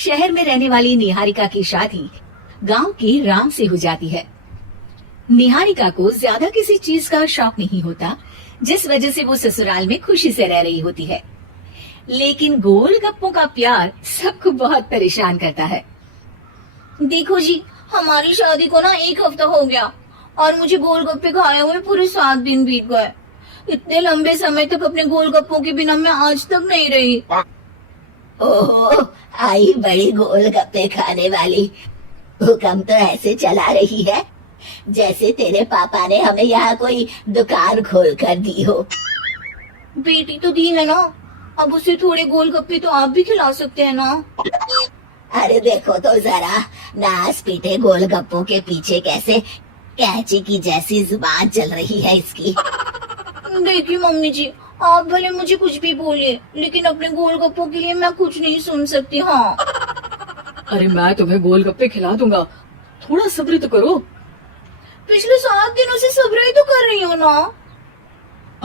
शहर में रहने वाली निहारिका की शादी गांव के राम से हो जाती है। निहारिका को ज्यादा किसी चीज का शौक नहीं होता, जिस वजह से वो ससुराल में खुशी से रह रही होती है। लेकिन गोलगप्पों का प्यार सबको बहुत परेशान करता है। देखो जी, हमारी शादी को ना 1 हफ्ता हो गया और मुझे गोलगप्पे खाए हुए पूरे 7 दिन बीत गए। इतने लंबे समय तक अपने गोलगप्पों के बिना मैं आज तक नहीं रही। ओहो, आई बड़ी गोलगप्पे खाने वाली। हुक्म तो ऐसे चला रही है जैसे तेरे पापा ने हमें यहाँ कोई दुकान खोल कर दी हो। बेटी तो दी है ना, अब उसे थोड़े गोलगप्पे तो आप भी खिला सकते हैं ना। अरे देखो तो जरा, नास पीटे गोलगप्पों के पीछे कैसे कैंची की जैसी जुबान चल रही है इसकी। देखिए मम्मी जी, आप भले मुझे कुछ भी बोलिए, लेकिन अपने गोलगप्पों के लिए मैं कुछ नहीं सुन सकती। हाँ, अरे मैं तुम्हें गोलगप्पे खिला दूंगा, थोड़ा सब्र तो करो। पिछले 7 दिनों से सब्र ही तो कर रही हूँ ना।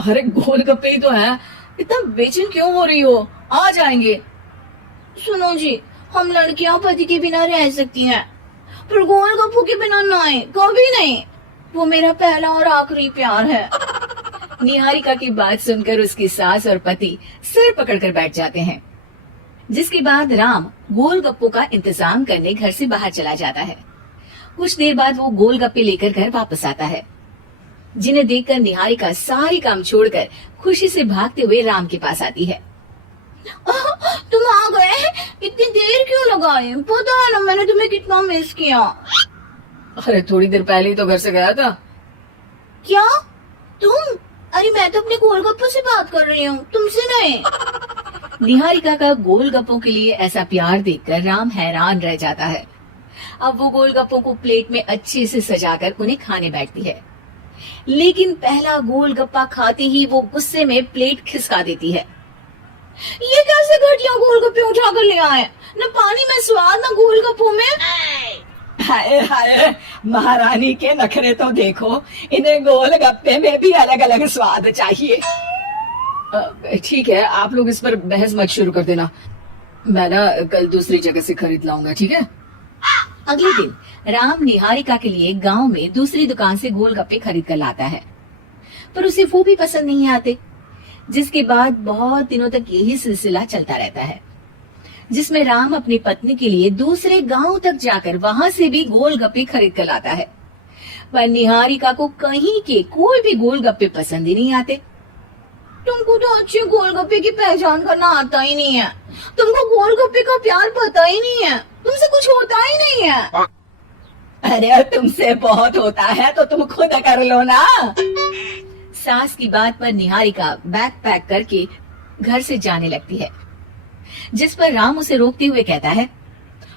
अरे गोलगप्पे ही तो है, इतना बेचैन क्यों हो रही हो? आ जाएंगे। सुनो जी, हम लड़कियां पति के बिना रह सकती हैं, पर गोलगप्पों के बिना नहीं, कभी नहीं। वो मेरा पहला और आखिरी प्यार है। निहारिका की बात सुनकर उसकी सास और पति सिर पकड़कर बैठ जाते हैं। जिसके बाद राम गोलगप्पों का इंतजाम करने घर से बाहर चला जाता है। कुछ देर बाद वो गोलगप्पे लेकर घर वापस आता है, जिन्हें देखकर निहारिका सारे काम छोड़कर खुशी से भागते हुए राम के पास आती है। तुम आ गए? इतनी देर क्यों लगाई? पता है ना मैंने तुम्हें कितना मिस किया। अरे थोड़ी देर पहले ही तो घर से गया था। क्या तुम? अरे मैं तो अपने गोलगप्पों से बात कर रही हूँ, तुमसे नहीं। निहारिका का गोलगप्पों के लिए ऐसा प्यार देखकर राम हैरान रह जाता है। अब वो गोलगप्पों को प्लेट में अच्छे से सजाकर उन्हें खाने बैठती है, लेकिन पहला गोलगप्पा खाते ही वो गुस्से में प्लेट खिसका देती है। ये कैसे घटिया गोलगप्पे उठा कर ले आए? न पानी में स्वाद, न गोलगप्पों में। हाय हाय, महारानी के नखरे तो देखो, इन्हें गोलगप्पे में भी अलग अलग स्वाद चाहिए। ठीक है, आप लोग इस पर बहस मत शुरू कर देना, मैं ना कल दूसरी जगह से खरीद लाऊंगा, ठीक है? अगले दिन राम निहारिका के लिए गांव में दूसरी दुकान से गोलगप्पे खरीद कर लाता है, पर उसे वो भी पसंद नहीं आते। जिसके बाद बहुत दिनों तक यही सिलसिला चलता रहता है, जिसमें राम अपनी पत्नी के लिए दूसरे गांव तक जाकर वहां से भी गोलगप्पे खरीद कर लाता है, पर निहारिका को कहीं के कोई भी गोलगप्पे पसंद ही नहीं आते। तुमको तो अच्छे गोलगप्पे की पहचान करना आता ही नहीं है। तुमको गोलगप्पे का प्यार पता ही नहीं है, तुमसे कुछ होता ही नहीं है। अरे तुमसे बहुत होता है तो तुम खुद कर लो ना। सास की बात पर निहारिका बैग पैक करके घर से जाने लगती है, जिस पर राम उसे रोकते हुए कहता है,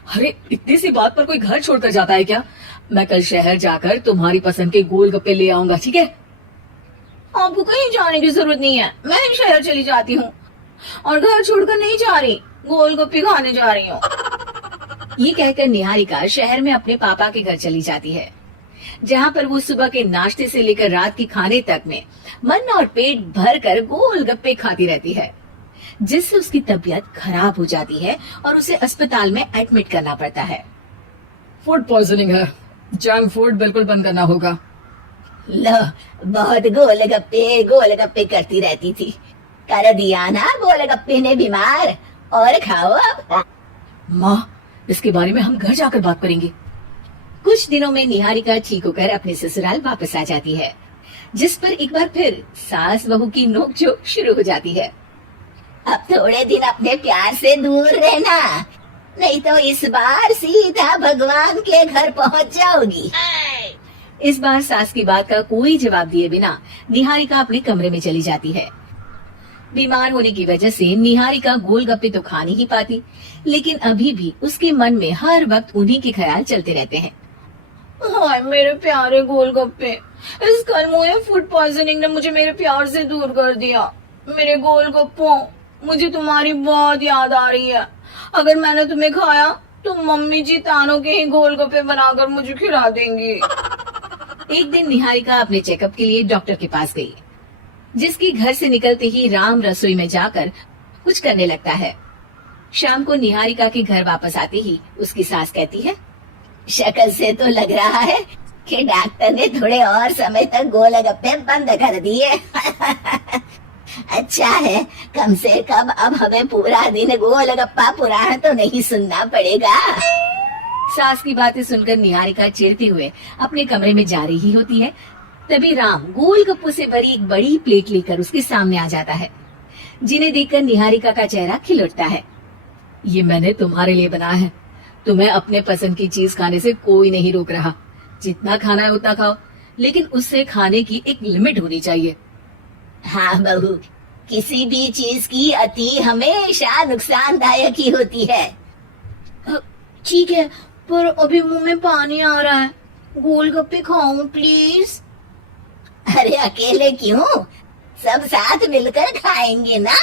अरे इतनी सी बात पर कोई घर छोड़कर जाता है क्या? मैं कल शहर जाकर तुम्हारी पसंद के गोलगप्पे ले आऊंगा, ठीक है? आपको कहीं जाने की जरूरत नहीं है, मैं ही शहर चली जाती हूँ और घर छोड़कर नहीं जा रही, गोलगप्पे खाने जा रही हूँ। ये कहकर निहारिका शहर में अपने पापा के घर चली जाती है, जहाँ पर वो सुबह के नाश्ते से लेकर रात के खाने तक में मन और पेट भर कर गोलगप्पे खाती रहती है, जिससे उसकी तबीयत खराब हो जाती है और उसे अस्पताल में एडमिट करना पड़ता है। फूड पॉइजनिंग है, जंक फूड बिल्कुल बंद करना होगा। लो, बहुत गोलगप्पे गोलगप्पे करती रहती थी, कर दिया ना गोलगप्पे ने बीमार। और खाओ अब। माँ, इसके बारे में हम घर जाकर बात करेंगे। कुछ दिनों में निहारिका ठीक होकर अपने ससुराल वापस आ जाती है, जिस पर एक बार फिर सास बहू की नोकझोंक शुरू हो जाती है। अब थोड़े दिन अपने प्यार से दूर रहना, नहीं तो इस बार सीधा भगवान के घर पहुंच जाओगी। इस बार सास की बात का कोई जवाब दिए बिना निहारिका अपने कमरे में चली जाती है। बीमार होने की वजह से निहारिका गोलगप्पे तो खा नहीं पाती, लेकिन अभी भी उसके मन में हर वक्त उन्हीं के ख्याल चलते रहते हैं। हाय मेरे प्यारे गोलगप्पे, इस कलमुए फूड पॉइजनिंग ने मुझे मेरे प्यार से दूर कर दिया। मेरे गोलगप्पों, मुझे तुम्हारी बहुत याद आ रही है। अगर मैंने तुम्हें खाया तो मम्मी जी तानों के ही गोलगप्पे बनाकर मुझे खिला देंगी। एक दिन निहारिका अपने चेकअप के लिए डॉक्टर के पास गई, जिसकी घर से निकलते ही राम रसोई में जाकर कुछ करने लगता है। शाम को निहारिका के घर वापस आते ही उसकी सास कहती है, शक्ल से तो लग रहा है कि डॉक्टर ने थोड़े और समय तक गोलगप्पे बंद कर दिए। अच्छा है, कम से कम अब हमें पूरा दिन गोलगप्पा पुराण तो नहीं सुनना पड़ेगा। सास की बातें सुनकर निहारिका चिढ़ते हुए अपने कमरे में जा रही होती है। तभी राम गोलगप्पों से भरी एक बड़ी प्लेट लेकर उसके सामने आ जाता है, जिन्हें देखकर निहारिका का चेहरा खिल उठता है। ये मैंने तुम्हारे लिए बनाया है। तुम्हें अपने पसंद की चीज खाने से कोई नहीं रोक रहा। जितना खाना है उतना खाओ, लेकिन उससे खाने की एक लिमिट होनी चाहिए। हाँ बहू, किसी भी चीज की अति हमेशा नुकसानदायक ही होती है। ठीक है, पर अभी मुंह में पानी आ रहा है। गोलगप्पे खाऊं प्लीज? अरे अकेले क्यों, सब साथ मिलकर खाएंगे ना।